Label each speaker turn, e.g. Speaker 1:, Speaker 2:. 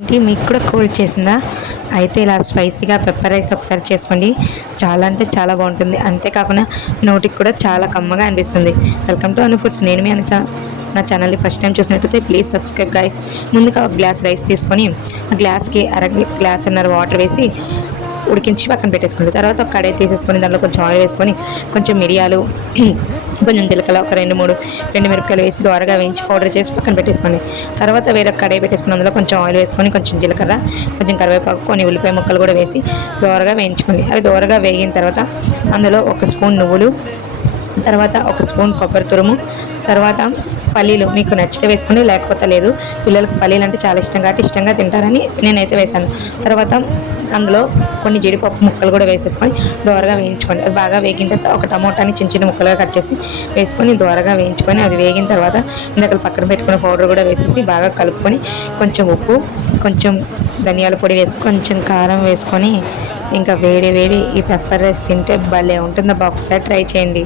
Speaker 1: ఏంటి మీకు కూడా కోల్డ్ చేసిందా? అయితే ఇలా స్పైసీగా పెప్పర్ రైస్ ఒకసారి చేసుకోండి. చాలా అంటే చాలా బాగుంటుంది. అంతేకాకుండా నోటికి కూడా చాలా కమ్మగా అనిపిస్తుంది. Welcome to Anu foods. నేను మీ అను నా ఛానల్ని ఫస్ట్ టైం చూసినట్లయితే ప్లీజ్ సబ్స్క్రైబ్ గాయస్ ముందుగా ఒక గ్లాస్ రైస్ తీసుకొని ఆ గ్లాస్కి అర గ్లాస్ అన్నర వాటర్ వేసి ఉడికించి పక్కన పెట్టేసుకోండి తర్వాత ఒక కడాయి తీసేసుకొని దాంట్లో కొంచెం ఆయిల్ వేసుకొని కొంచెం మిరియాలు కొంచెం జీలకర్ర ఒక రెండు మూడు రెండు మిరపకాయలు వేసి దోరగా వేయించి పౌడర్ చేసి పక్కన పెట్టేసుకోండి. తర్వాత వేరే కడాయి పెట్టేసుకుని అందులో కొంచెం ఆయిల్ వేసుకొని కొంచెం జీలకర్ర కొంచెం కరివేపాకు కొన్ని ఉల్లిపాయ ముక్కలు కూడా వేసి దోరగా వేయించుకోండి. అవి దోరగా వేగిన తర్వాత అందులో ఒక స్పూన్ నువ్వులు తర్వాత ఒక స్పూన్ కొబ్బరి తురుము తర్వాత పల్లీలు మీకు నచ్చితే వేసుకోండి లేకపోతే లేదు. పిల్లలకు పల్లీలు అంటే చాలా ఇష్టం కాబట్టి ఇష్టంగా తింటారని నేనైతే వేశాను. తర్వాత అందులో కొన్ని జీడిపప్పు ముక్కలు కూడా వేసేసుకొని దోరగా వేయించుకోండి. అది బాగా వేగిన తర్వాత ఒక టమోటాని చిన్న చిన్న ముక్కలుగా కట్ చేసి వేసుకొని దోరగా వేయించుకొని అది వేగిన తర్వాత ఇందాక పక్కన పెట్టుకున్న పౌడర్ కూడా వేసేసి బాగా కలుపుకొని కొంచెం ఉప్పు కొంచెం ధనియాల పొడి వేసి కొంచెం కారం వేసుకొని ఇంకా వేడి వేడి ఈ పెప్పర్ రైస్ తింటే భలే ఉంటుందబ్బా. బాక్స్ ట్రై చేయండి.